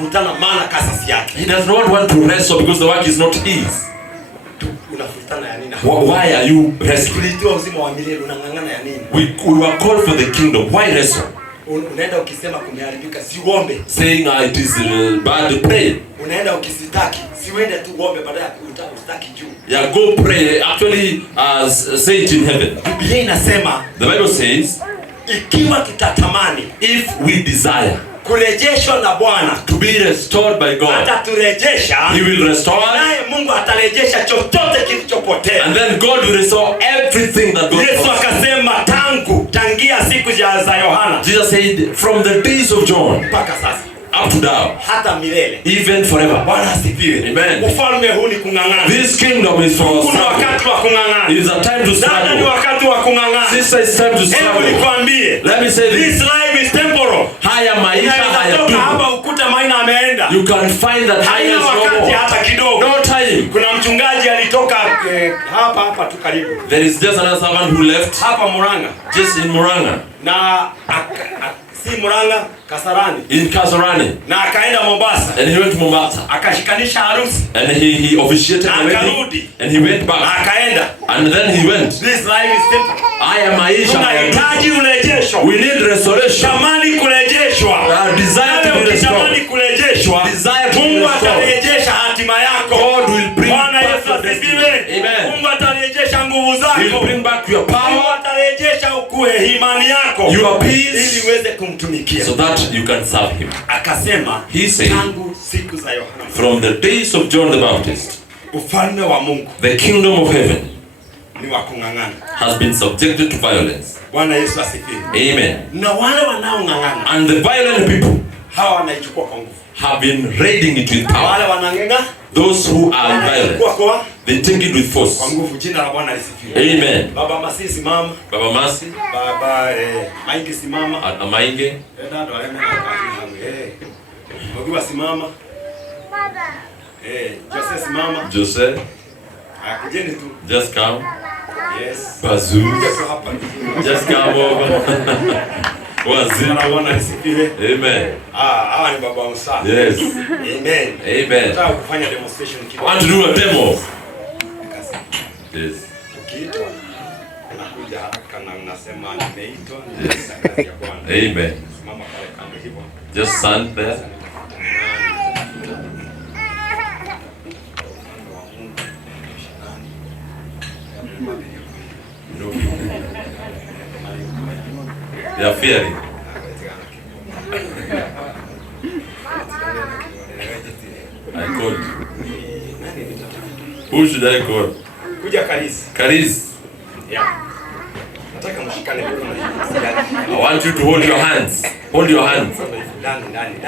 kuvutana maana kazi si yake. He does not want to wrestle because the work is not his. Unavutana ya nini? Why are you wrestling? Tulitoa uzima wa milele, unang'ang'ana ya nini? We were called for the kingdom. Why wrestle? Unaenda ukisema kumeharibika, si uombe. Saying it is bad, pray. Unaenda ukisitaki, si uende tu uombe baada ya kutaki juu. Yeah, go pray. Actually, say it in heaven. Biblia inasema, the Bible says, ikiwa tutatamani, if we desire kurejeshwa na Bwana, to be restored by God, ataturejesha. He will restore. Naye Mungu atarejesha chochote kilichopotea. And then God will restore everything that God Yesu akasema tangia siku za Yohana. Jesus said from the days of John mpaka sasa, up to now, hata milele, even forever. Bwana asifiwe. Amen. Ufalme huu ni kung'ang'ana. This kingdom is for kuna wakati wa kung'ang'ana. It is a time to struggle. Ni wakati wa kung'ang'ana. This is time to struggle. Hebu nikwambie, let me say this life is temporal. Haya maisha haya tu. Hapa ukuta maina ameenda. You can find that haya is wakati hata kidogo. No time. Kuna mchungaji alitoka hapa tu karibu. There is just another servant who left hapa Murang'a. Just in Murang'a. Na si Murang'a, Kasarani. In Kasarani. Na akaenda Mombasa. And he went to Mombasa. Akashikanisha harusi. And he officiated the wedding. And he went back. Na akaenda. And then he went. This life is temporary. Haya maisha. Tunahitaji urejesho. We need restoration. Tamani kurejeshwa. Desire to be restored. Tamani kurejeshwa. Desire to be Mungu restored. atarejesha hatima yako. God will bring Bwana back Yesu your destiny. asifiwe. Amen. Mungu atarejesha nguvu zako. He will bring back your power. Mungu atarejesha ukue imani yako. Your peace. Ili uweze kumtumikia. So that you can serve him. Akasema, he said, tangu siku za Yohana. From the days of John the Baptist, ufalme wa Mungu, the kingdom of heaven, ni wa kung'ang'ana, has been subjected to violence. Bwana Yesu asifiwe. Amen. Na wale wanaong'ang'ana, and the violent people, hawa wanaichukua kwa nguvu, have been raiding it with power. Wale wanang'ang'ana, those who are violent, they take it with force. Kwa nguvu. Jina la Bwana lisifiwe. Amen. Baba Masi simama. Baba Masi. Baba Maingi simama. Maingi. Ndo aleme na kazi. Ogiwa simama. Baba. Jose simama. Jose. Akujeni tu. Just come. Yes. Bazu. Just come over. Jina la Bwana lisifiwe. Amen. Hawa ni baba Musa. Yes. Amen. Amen. Nataka kufanya demonstration kidogo. I want to do a demo. Yes. Ukiitwa unakuja haraka na unasema nimeitwa, ni kazi ya Bwana. Amen. Simama pale kando hivyo. Just stand there. They are fearing. I called. Who should I call? Kuja Karis. Karis. Yeah. Nataka mshikane mikono hivi. I want you to hold your hands. Hold your hands. Ndani.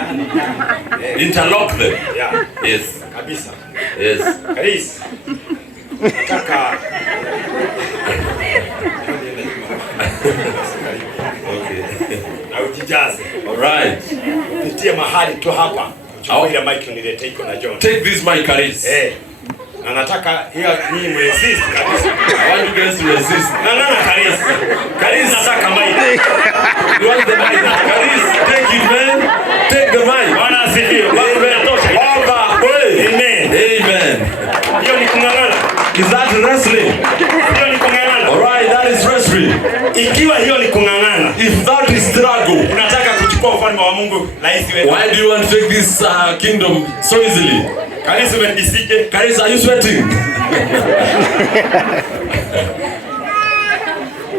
Interlock them. Yeah. Yes. Kabisa. Yes. Karis. Nataka Okay. Na ujijaze. All right. Nitie mahali tu hapa. Chukua ile mic nilete iko na John. Take this mic, Karis. Na nataka hiyo ni resist kabisa. I want you guys to resist. Na Karis. Karis nataka mic. You want the mic? Karis, take it, man. Take the mic. Bwana asifiwe. All the way. Amen. Amen. Hiyo ni kung'ang'ana. Is that wrestling? Hiyo ni kung'ang'ana. All right, that is wrestling. Ikiwa hiyo ni kung'ang'ana, if that is struggle, unataka kuchukua ufalme wa Mungu rahisi wewe. Why do you want to take this kingdom so easily? Karis, umejisije? Karis, are you sweating?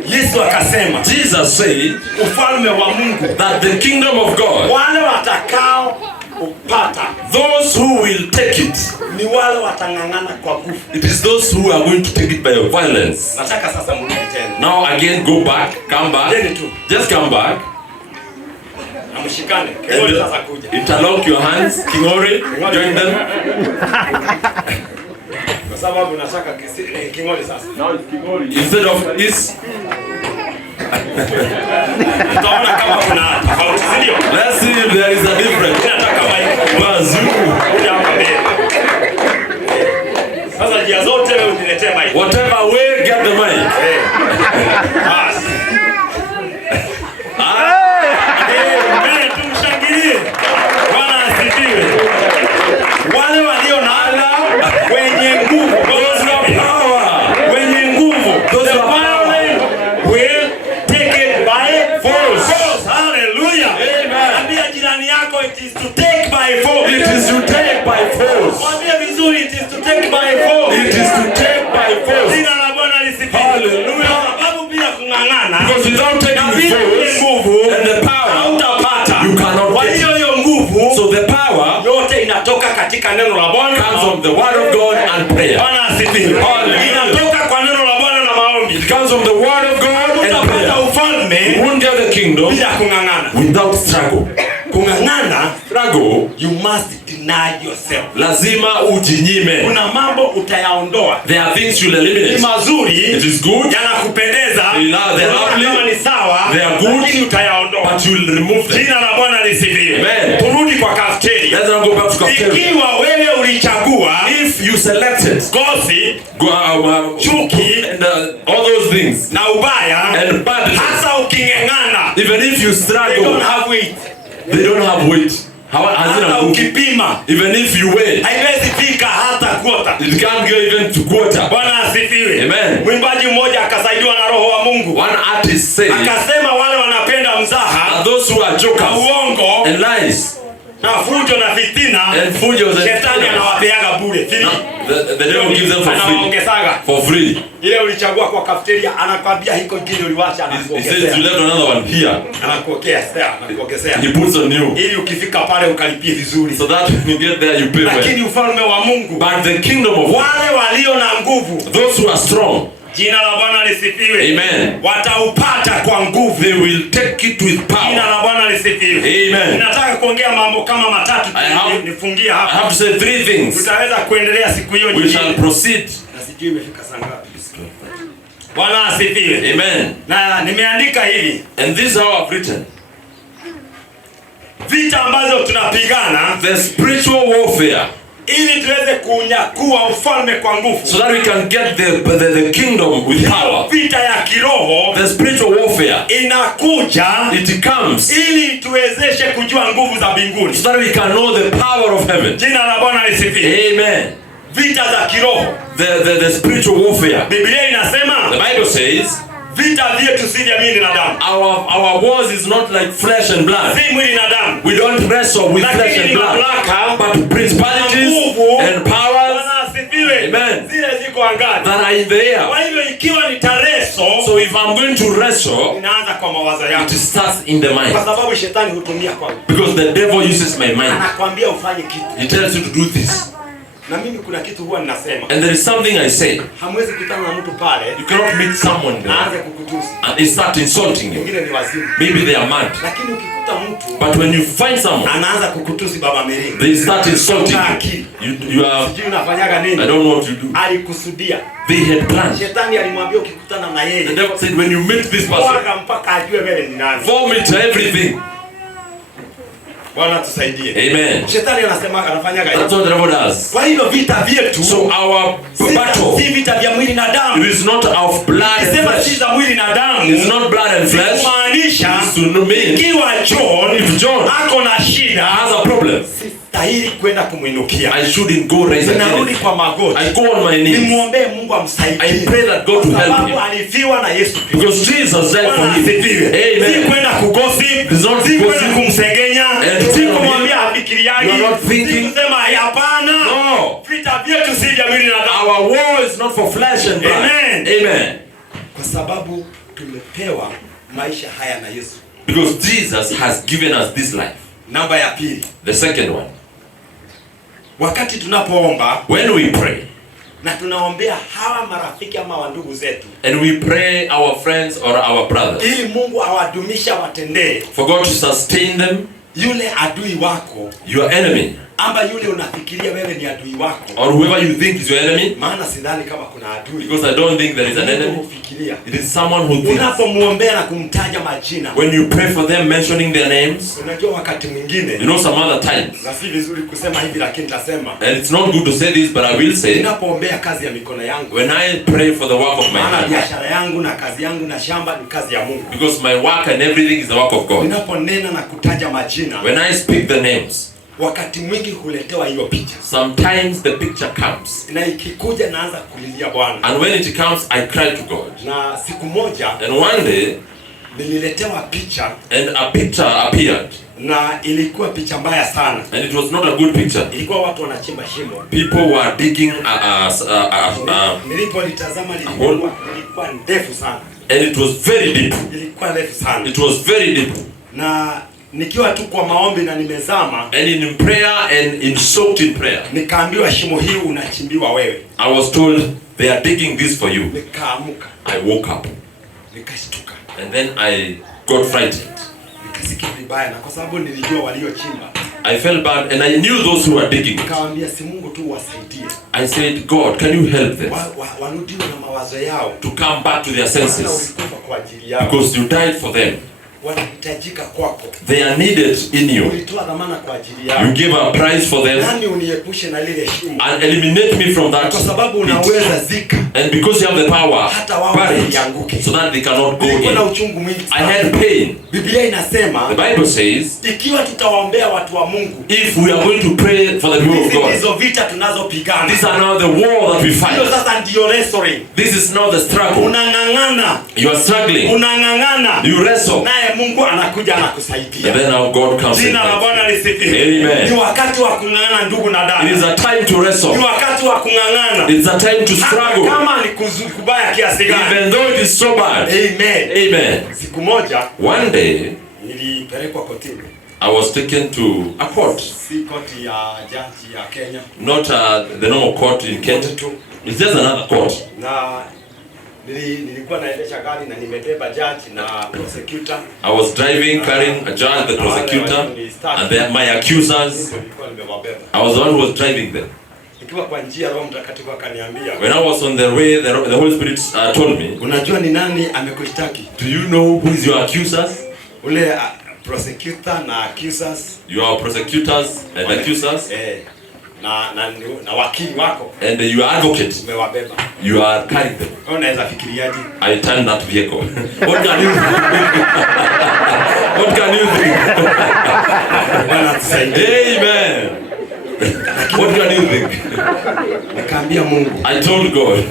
Yesu akasema, Jesus said, ufalme wa Mungu, that the kingdom of God, wale watakao upata, those who will take it, ni wale watang'ang'ana kwa nguvu. It is those who are going to take it by violence. Nataka sasa mrudi tena. Now again, go back, come back. Just come back. Amshikane. Kingori sasa kuja. Interlock your hands. Kingori, join them. Kwa sababu nataka Kingori sasa. Now it's Kingori. Instead of this. Tutaona kama kuna tofauti, ndio? Let's see if there is a difference. Nataka mic. Bazu. Kuja hapa mbele. Sasa njia zote wewe uniletee mic. Whatever way, get the mic. Bas. Tumshangilie. Bwana asifiwe. it is to take by force. It is to take by force. Mwambie vizuri, it is to take by force. It is to take by force. Jina la Bwana lisifiwe. Hallelujah. Sababu bila kung'ang'ana, Because without taking the force nguvu and the power, hautapata. you cannot Kwa get hiyo it. hiyo nguvu So the power yote inatoka katika neno la Bwana. comes from the word of God and prayer. Bwana asifiwe. Hallelujah. Inatoka kwa neno la Bwana na maombi. It comes from the word of God and Utapata prayer. ufalme You won't get the kingdom bila kung'ang'ana. without struggle. Kung'ang'ana, Struggle, you must deny yourself. lazima ujinyime. Kuna mambo utayaondoa. There are things you'll Ni eliminate. mazuri, It is good, yanakupendeza, They are lovely. kama ni sawa, They are good, lakini utayaondoa. but you'll remove them. Jina la Bwana lisifiwe. Amen. Turudi kwa kafeteria. Let's not go back to cafeteria. Ikiwa wewe ulichagua If you selected gosi, chuki and all those things na ubaya, and badness, hasa uking'ang'ana, even if you they struggle, don't have weight. they don't have weight. Hazina Hata nguvu. ukipima Even if you weigh, haiwezi fika hata kwota. it can't go even to quarter. Bwana asifiwe. Amen. Mwimbaji mmoja akasaidiwa na Roho wa Mungu, One artist said, akasema wale wanapenda mzaha and those who are na jokers uongo and lies na fujo na fitina, and fujos and shetani anawapeaga bure free. the devil gives them for free. Anawaongezaga. For free. Ile ulichagua kwa cafeteria, anakwambia hiko gile uliwacha, He says you anakuongezea. left another one here. Anakuongezea. He puts on you. Ili ukifika pale ukalipie vizuri. So that when you get there you pay well. Lakini ufalme wa Mungu, But the kingdom of wale walio na nguvu, those who are strong, jina la Bwana lisifiwe, amen, wataupata kwa nguvu. they will take it with Jina power. la Bwana lisifiwe. Amen. Nataka kuongea mambo kama matatu nifungie I hapa. have to say three things. Tutaweza kuendelea siku hiyo We nyingine. shall proceed. Na sijui imefika saa ngapi. Bwana asifiwe. Amen. Na nimeandika hivi, And this is how I've written. vita ambazo tunapigana The spiritual warfare, ili tuweze kunyakua ufalme kwa nguvu. so that we can get the kingdom with power. Vita ya kiroho The spiritual warfare, inakuja it comes ili tuwezeshe kujua nguvu za mbinguni. so that we can know the power of heaven. Jina la Bwana lisifiwe. Amen. Vita za kiroho, The spiritual warfare. Biblia inasema The Bible says vita vyetu si vya mwili na damu. our wars is not like flesh and blood. Si mwili na damu. We don't wrestle with flesh Lakini and ni blood, mamlaka, but principalities and powers Bwana asifiwe. Amen. Zile ziko angani. that are in the air. Kwa hivyo ikiwa ni tareso, So if I'm going to wrestle, inaanza kwa mawazo yako. it starts in the mind. Kwa sababu shetani hutumia kwangu. Because the devil uses my mind. Anakuambia ufanye kitu. He tells you to do this. Na mimi kuna kitu huwa ninasema. And there is something I say. Hamwezi kutana na mtu pale, You cannot meet someone aanze there kukutusi. and they start insulting you. Wengine ni wazimu. Maybe they are mad. Lakini ukikuta mtu But when you find someone, anaanza kukutusi baba Meringi. they start insulting you. You are, Sijui unafanyaga I nini? don't know what you do. Alikusudia. They had planned. Shetani alimwambia ukikutana na The yeye, devil said, when you meet this person, waga mpaka ajue wewe ni nani. vomit everything. Bwana tusaidie. Amen. Shetani anasema anafanyaga That's hivyo. what the devil does. Kwa hivyo vita vyetu So our si battle, vita vya mwili na damu. it is not of blood and Sema si flesh. za mwili na damu. It's not blood and flesh. Kumaanisha It's to mean ikiwa John if John ako na shida, has a problem, sistahili kwenda kumwinukia. I shouldn't go raise a Ninarudi hand. kwa magoti. I go on my knees. Nimwombee Mungu amsaidie. I pray that God will Kwa help sababu him. alifiwa na Yesu Kristo. Because Jesus died for Bwana him. asifiwe. Si Amen. kwenda kugosi, It's not si kwenda gossip. kumsengenya, And si tell kumwambia him, afikiriani, you are not si thinking. kusema hapana. No. Vita vyetu si vya mwili na damu. Our war is not for flesh and blood. Amen. Amen. Kwa sababu tumepewa maisha haya na Yesu. Because Jesus has given us this life. Namba ya pili, The second one. wakati tunapoomba When we pray, na tunaombea hawa marafiki ama wandugu zetu, and we pray our friends or our brothers, ili Mungu awadumisha watendee, for God to sustain them, yule adui wako your enemy, ama yule unafikiria wewe ni adui wako, or whoever you think is your enemy, maana sidhani kama kuna adui. because I don't think there is an enemy. Unafikiria It is someone who thinks. unapomuombea na kumtaja majina, When you pray for them, mentioning their names, unajua wakati mwingine, you know, some other times, na si vizuri kusema hivi lakini nitasema, and it's not good to say this, but I will say, ninapoombea kazi ya mikono yangu, when I pray for the work of my maana hand, biashara yangu na kazi yangu na shamba ni kazi ya Mungu, because my work and everything is the work of God. ninaponena na kutaja majina, When I speak the names, wakati mwingi huletewa hiyo picha, sometimes the picture comes, na ikikuja naanza kulilia Bwana. and when it comes, I cry to God. Na siku moja And one day, nililetewa picha, and a picture appeared, na ilikuwa picha mbaya sana. and it was not a good picture. Ilikuwa watu wanachimba shimo. People were digging Nilipolitazama ilikuwa ndefu sana. and it was very deep. Ilikuwa ndefu sana. It was very deep. Na nikiwa tu kwa maombi na nimezama, And in prayer and in soaked in prayer, nikaambiwa shimo hii unachimbiwa wewe. I was told they are digging this for you. Nikaamuka. I woke up. Nikashtuka. And then I got frightened. Nikasikia vibaya, na kwa sababu nilijua waliochimba, I felt bad, and I knew those who were digging. Nikawaambia si Mungu tu wasaidie. I said, God, can you help them Warudi na mawazo yao, to come back to their senses, ulikufa kwa ajili yao, because you died for them. Wanahitajika kwako. They are needed in you. Ulitoa dhamana kwa ajili yao. You give a price for them. Nani uniepushe na lile shimo, and eliminate me from that kwa sababu unaweza zika, and because you have the power, hata wao wasianguke, so that they cannot go in. Kuna uchungu mwingi. I had pain. Biblia inasema, the Bible says, ikiwa tutawaombea watu wa Mungu, if we are going to pray for the people of God, hizo vita tunazopigana, these are now the war that we fight. Hiyo sasa ndio wrestling. This is now the struggle. Unang'ang'ana, you are struggling, unang'ang'ana, you wrestle, naye Mungu anakuja anakusaidia. and then now God comes in. Jina la Bwana lisifiwe. Amen. Ni wakati wa kung'ang'ana ndugu na dada. It is a time to wrestle. Ni wakati wa kung'ang'ana. It's a time to struggle. Kama ni kubaya kiasi gani. Even though it is so bad. Amen. Amen. Siku moja, one day, nilipelekwa kotini. I was taken to a court. Si koti ya jaji ya Kenya. Not the normal court in Kenya. It's just another court. Na nilikuwa naendesha gari na nimebeba judge na prosecutor. I was driving, carrying a judge, the prosecutor, and my accusers. I was the one who was driving them. Nikiwa kwa njia, Roho Mtakatifu akaniambia, when I was on the way, the Holy Spirit told me, unajua ni nani amekushtaki? Do you know who is your accusers? Ule prosecutor na accusers. Your prosecutors and accusers. Na wakili wako. And your advocate. Umewabeba. You are carrying them. Unaweza fikiriaje? I turned that vehicle. What can you think? What can you think? Amen. What can you think? Nikaambia Mungu, I told God,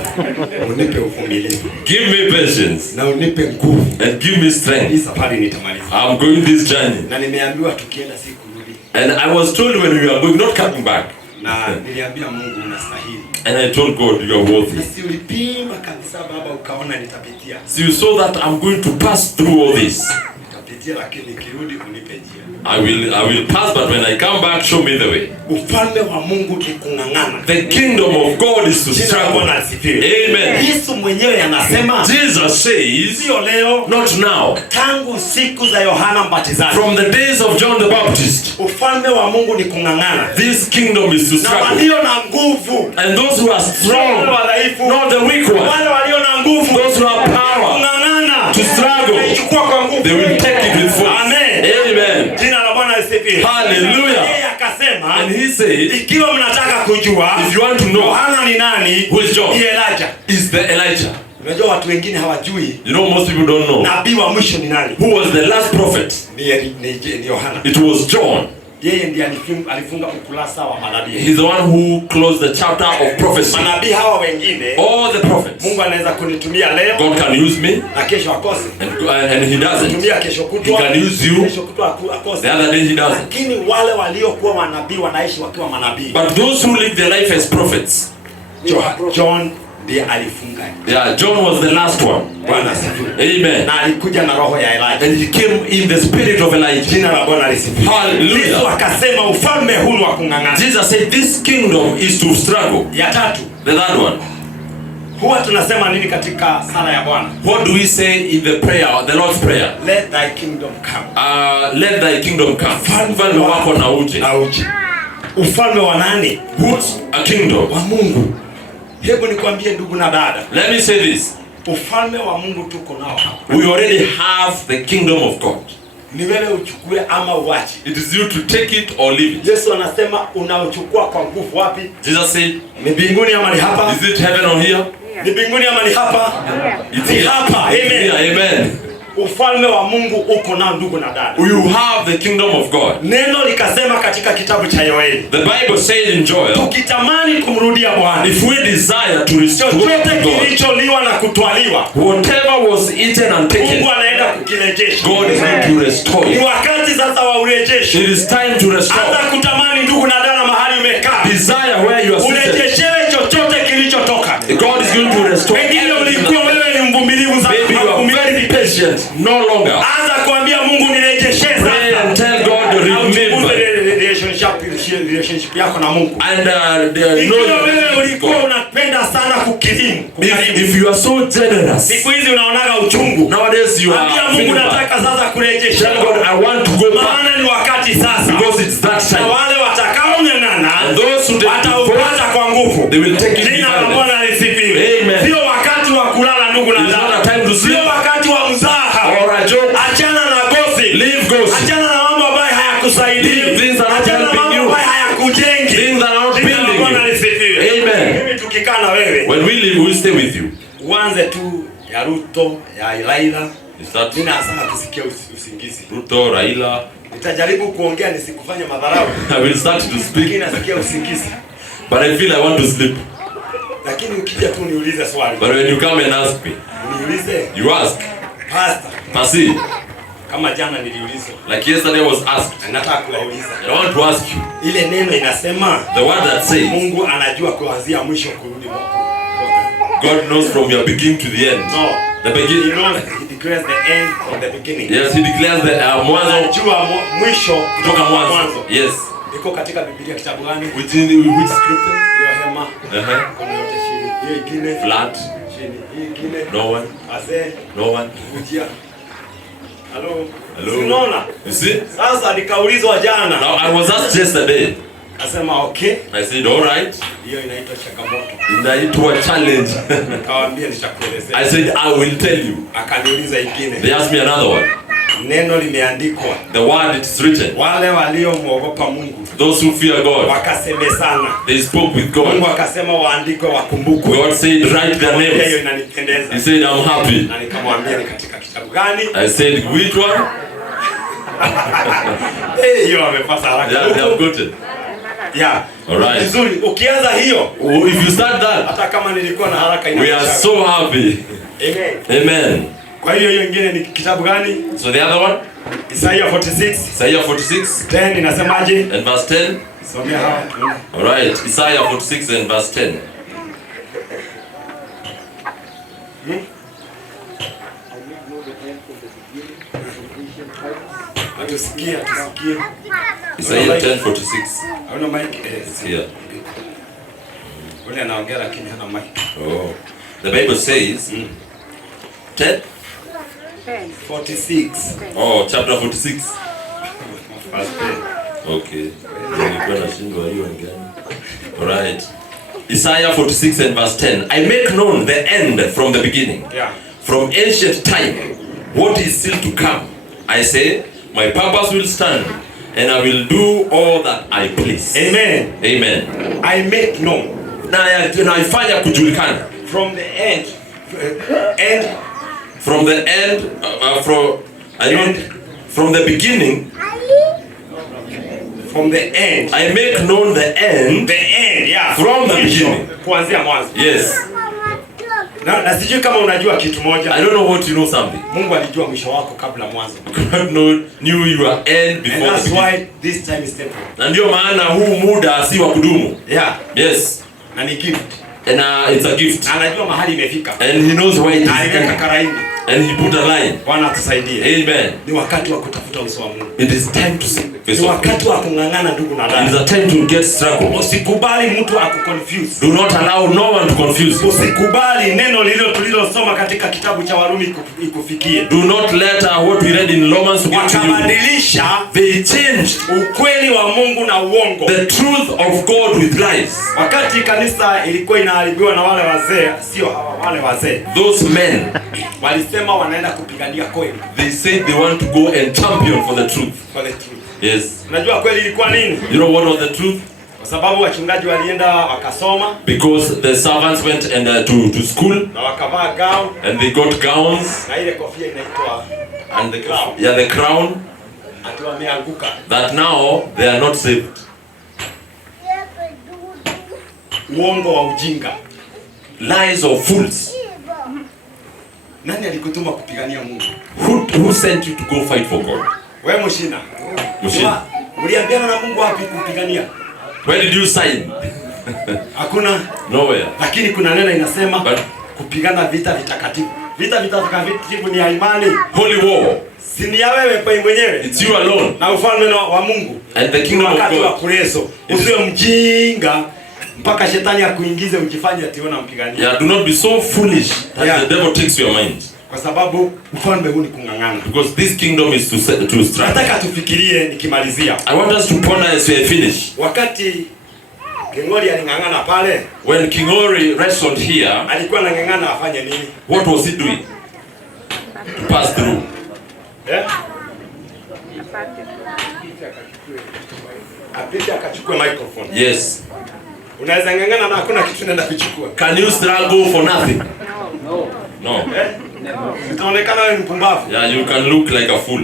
unipe uvumilivu, give me patience, na unipe nguvu, and give me strength. Hii safari nitamaliza. I'm going this journey. Na nimeambiwa tukienda siku rudi. And I was told when we are going, not coming back. Na niliambia Mungu unastahili. And I told God, you are worthy. Si ulipima kabisa Baba, ukaona nitapitia. So you saw that I'm going to pass through all this. Nitapitia, lakini nikirudi unipe njia. I will pass, but when I come back, show me the way. Ufalme wa Mungu ni kung'ang'ana. The kingdom of God is to struggle. Amen. Yesu mwenyewe anasema, Jesus says, sio leo, not now. Tangu siku za Yohana Mbatizaji. From the days of John the Baptist. Ufalme wa Mungu ni kung'ang'ana. This kingdom is to struggle. Na walio na nguvu. And those who are strong, not the weak ones. Wale walio na nguvu. Those who have power. Kung'ang'ana. To struggle. They will take it with force. Amen. Amen. Jina la Bwana lisifiwe. Hallelujah. Yeye akasema, and he said, ikiwa mnataka kujua, if you want to know, Yohana ni nani? Who is John? Ni Elijah. Is the Elijah. Unajua watu wengine hawajui. You know, most people don't know. Nabii wa mwisho ni nani? Who was the last prophet? Ni Yohana. It was John. Yeye ndiye alifunga ukurasa wa manabii. He's the one who closed the chapter of prophecy. Manabii hawa wengine, all the prophets, Mungu anaweza kunitumia leo. God can use me. Na kesho akose. And he doesn't. Kutumia kesho kutwa. He can use you. Kesho kutwa akose. The other day he doesn't. Lakini wale waliokuwa manabii wanaishi wakiwa manabii. But those who live their life as prophets. John ndiye alifunga. Yeah, John was the last one. Bwana asifiwe. Amen. Na alikuja na roho ya Elijah. And he came in the spirit of Elijah. Jina la Bwana lisifiwe. Hallelujah. Yesu akasema ufalme huu wa kung'ang'ana. Jesus said this kingdom is to struggle. Ya tatu. The third one. Huwa tunasema nini katika sala ya Bwana? What do we say in the prayer, the Lord's prayer? Let thy kingdom come. Let thy kingdom come. Ufalme wako na uje. Na uje. Ufalme wa nani? What's a kingdom? Wa Mungu. Hebu nikwambie ndugu na dada. Let me say this. Ufalme wa Mungu tuko nao hapa. We already have the kingdom of God. Ni wewe uchukue ama uache. It is you to take it or leave it. Yesu anasema unauchukua kwa nguvu wapi? Jesus said, ni mbinguni ama ni hapa? Is it heaven or here? Ni mbinguni ama ni hapa? It's ni hapa. Amen. Amen. ufalme wa Mungu uko na ndugu na dada. You have the kingdom of God. Neno likasema katika kitabu cha Yoeli. The Bible said in Joel, tukitamani kumrudia Bwana, if we desire to restore chochote kilicholiwa na kutwaliwa, whatever was eaten and taken, Mungu anaenda kukirejesha. God is going to restore Ni it. wakati sasa wa urejesho. It is time to restore. Hata kutamani ndugu na dada mahali umekaa, Desire where you are seated. urejeshewe chochote kilichotoka. God is going to restore. Pengine ulikuwa wewe ni mvumilivu sana, Maybe you are very patient, no longer. anza kuambia Mungu nirejeshe Pray and sasa. tell God to remember. Relationship yako na Mungu. And Ikiwa wewe ulikuwa unapenda sana kukirimu, if you are so generous, siku hizi unaonaga uchungu. nowadays you Ambia are Mungu feeling bad. nataka sasa kurejesha. Tell God I want to go back, Maana ni wakati sasa. because it's that Na time. wale watakaong'ang'ana And those who take wataupata kwa nguvu. they will take it Jina la violence. Bwana lisifiwe. Amen. Sio wakati wa kulala ndugu na It's not a dada. time to sleep Sio wakati wa mzaha. or a joke. Achana na gossip. Leave gossip. Achana na mambo ambayo hayakusaidii. Leave things that are not Achana na helping mambo you. ambayo hayakujengi. Things that are not Jina la building Bwana you. lisifiwe. Amen. Mimi tukikaa na wewe, When we leave, we stay with you. uanze tu ya Ruto, ya Raila. Is that Mimi nasema kisikia usingizi. Ruto, Raila? Nitajaribu kuongea nisikufanye madharau. I will start to Lakini speak, nasikia usingizi. but I feel I want to sleep. Lakini ukija tu niulize swali. But when you come and ask me, Niulize, you ask, pastor, Pasi, kama jana niliulizwa. like yesterday I was asked, Na nataka kuwauliza. and I want to ask you, Ile neno inasema the word that says, Mungu anajua kuanzia mwisho kurudi mwako. God knows from your beginning to the end. No. The He beginning. knows, he declares the end from the beginning. Yes, he declares the mwanzo Anajua mwisho kutoka mwanzo. Yes. Iko katika Biblia kitabu gani? Within which scripture? Hiyo hema. Kuna yote chini. Hiyo ingine. Flat. Chini. Hiyo ingine. No one. Azee. No one. Kujia. Hello. Hello. Unaona? You see? Sasa nikaulizwa jana. Now I was asked yesterday. Akasema okay. I said, all right. Hiyo inaitwa changamoto. Inaitwa challenge. Nikamwambia nitakuelezea. I said, I will tell you. Akaniuliza ingine. They asked me another one. Neno limeandikwa. The word it is written. Wale waliomwogopa Mungu Those who fear God, wakasemezana. they spoke with Mungu God. akasema waandikwe wakumbukwe. God said, write their Hiyo names. inanipendeza. He said, I'm happy. Na nikamwambia ni katika kitabu gani? I said, which one? Hiyo amepasa haraka. Yeah, they have gotten. Yeah. Alright. Vizuri. Ukianza hiyo, Oh, if you start that, hata kama nilikuwa na haraka we are inatosha. so happy. Amen. Amen. Kwa hiyo ingine ni kitabu gani? So the other one, Isaiah 46. Isaiah 46 10 inasemaje? and verse 10. Somea hawa. Alright, Isaiah 46 and verse 10. Atusikie. Isaiah 10:46. Hauna mic? Yeah. Ule anaongea lakini hana mic. Oh. The Bible says 10. 46. Oh, chapter 46. Verse 10. Okay. Nilikuwa nashindwa hiyo ni gani? Alright. Isaiah 46 and verse 10. I make known the end from the beginning. Yeah. From ancient time, what is still to come. I say, my purpose will stand, and I will do all that I please. Amen. Amen. I make known Naifanya kujulikana. from the end. End. From the end, from the beginning, From the end. I make known the end. The end, yeah. From the Mwisho. beginning. Kuanzia mwanzo. Yes. Na sijui kama unajua kitu moja. I don't know what you know something. Mungu alijua mwisho wako kabla mwanzo. God knew your end And before that's the beginning. why this time is temporary. Na ndio maana huu muda si wa kudumu. Yeah. Yes. Na ni gift. And it's a gift. Na anajua mahali imefika. And he knows where it Na aliweka is. karaini. And he put a line. Bwana atusaidie. Amen. Ni wakati wa kutafuta uso wa Mungu. It is time to seek face Ni of God. wakati wa kung'ang'ana ndugu na It is dada. a time to get struggle. Usikubali mtu akuconfuse. Do not allow no one to confuse you. Usikubali neno tulilosoma katika kitabu cha Warumi ikufikie. Do not let what we read in Romans to get to you. Wakabadilisha They changed ukweli wa Mungu na uongo. the truth of God with lies. Wakati kanisa ilikuwa inaharibiwa na wale wazee, sio hawa wale wazee. Those men, Walisema wanaenda kupigania kweli. they said they want to go and champion for the truth. For the truth. Yes. Unajua kweli ilikuwa nini? You know what was the truth? Kwa sababu wachungaji walienda wakasoma Because the servants went and to school na wakavaa gown and they got gowns na ile kofia inaitwa and the crown, ati wameanguka. that now they are not saved. Uongo wa ujinga. Lies of fools. Nani alikutuma kupigania Mungu? Who sent you to go fight for God? Wewe Mushina. Mushina. Uliambiana na Mungu wapi kupigania? Where did you sign? Hakuna. Nowhere. Lakini kuna neno inasema kupigana vita vitakatifu. Vita vitakatifu ni imani. Holy war. Si ni wewe kwa mwenyewe. It's you alone. Na ufalme wa Mungu. And the kingdom of God. Wakati wa kureso. Usiwe mjinga mpaka shetani akuingize ukifanya ati wewe unampigania. Yeah, do not be so foolish that the devil takes your mind. Kwa sababu ufalme huu ni kungangana. Because this kingdom is to struggle. Nataka tufikirie nikimalizia. I want us to ponder as we finish. Wakati Kingori alingangana pale, when Kingori wrestled here, alikuwa anangangana afanye nini? What was he doing? To pass through. Apite akachukue microphone. Yes. Unaweza ngangana na hakuna kitu nenda kuchukua. Can you struggle for nothing? No. Utaonekana wewe mpumbavu. Yeah, you can look like a fool.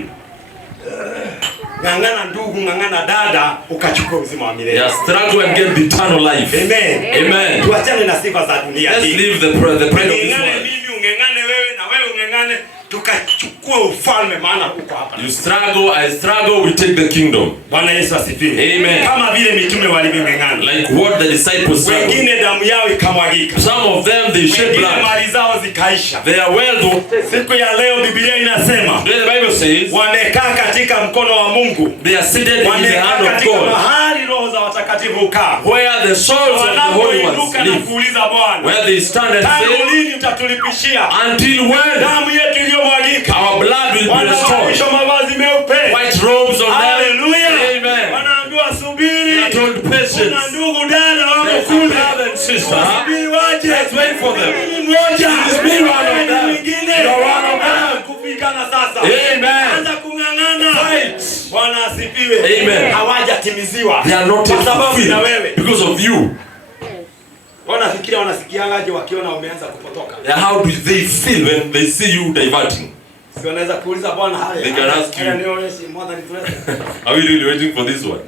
Ngangana ndugu, ngangana dada, ukachukua uzima wa milele. Yeah, struggle and get the eternal life. Amen. Amen. Tuachane na sifa za dunia hii. Let's leave the pride of this world. Mimi ungengane wewe na wewe ungengane, tukachukua ufalme maana uko hapa. You struggle, I struggle, we take the kingdom. Bwana Yesu asifiwe. Amen. Kama vile mitume walivyongangana. Like what the disciples struggled. Wengine damu yao ikamwagika. Some of them they shed blood. Wengine mali zao zikaisha. They are well. Siku ya leo Biblia inasema, the Bible says, wamekaa katika mkono wa Mungu. They are seated in the hand of God. Mahali roho za watakatifu hukaa. Where the souls of the holy ones live. Kuuliza Bwana, where they stand and say, lini utatulipishia? Until when damu yetu iliyomwagika, our blood will be restored. Mavazi meupe, white robes on them. Hallelujah. Amen. Wanaambiwa subiri. They are told patience. Kuna ndugu dada wao kule. Brother and sister, subiri waje. Let's wait for them. Mmoja, be one of them. Mwingine. You're one of them. Kupigana sasa. Amen. Anza kungangana. Fight. Bwana asifiwe. Amen. Hawajatimiziwa. They are not kwa sababu na wewe. Because of you. Wanafikiria wanasikiaje wakiona wameanza kupotoka? Yeah, how do they feel when they see you diverting? Si wanaweza kuuliza Bwana haya. They can ask you, are we really waiting for this one?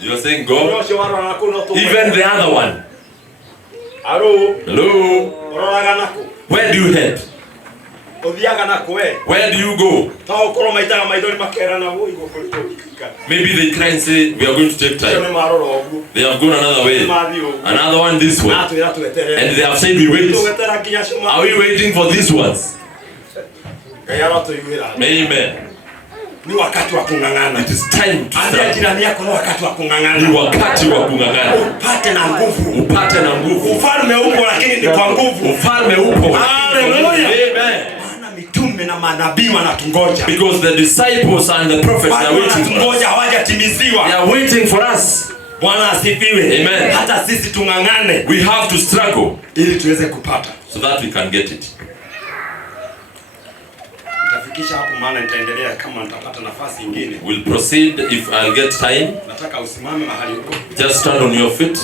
You are saying go. Even the other one. Hello. Where do you head? Where do you go? Maybe they try and say we are going to take time. They have gone another way. Another one this way. And they have said we wait. Are we waiting for these ones? Amen. Ni wakati wa kungangana. It is time to start. Jirani yako ni wakati wa kungangana. Ni wakati wa kungangana. Upate na nguvu. Upate na nguvu. Ufalme upo lakini ni kwa nguvu. Ufalme upo. Hallelujah. Amen. Maana mitume na manabii wanatungoja. Because the disciples and the prophets are waiting for us. Hawajatimiziwa. They are waiting for us. Bwana asifiwe. Amen. Hata sisi tungangane. We have to struggle ili tuweze kupata. So that we can get it. Nitafikisha hapo maana nitaendelea kama nitapata nafasi nyingine. We'll proceed if I'll get time. Nataka usimame mahali uko. Just stand on your feet.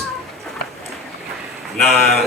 Na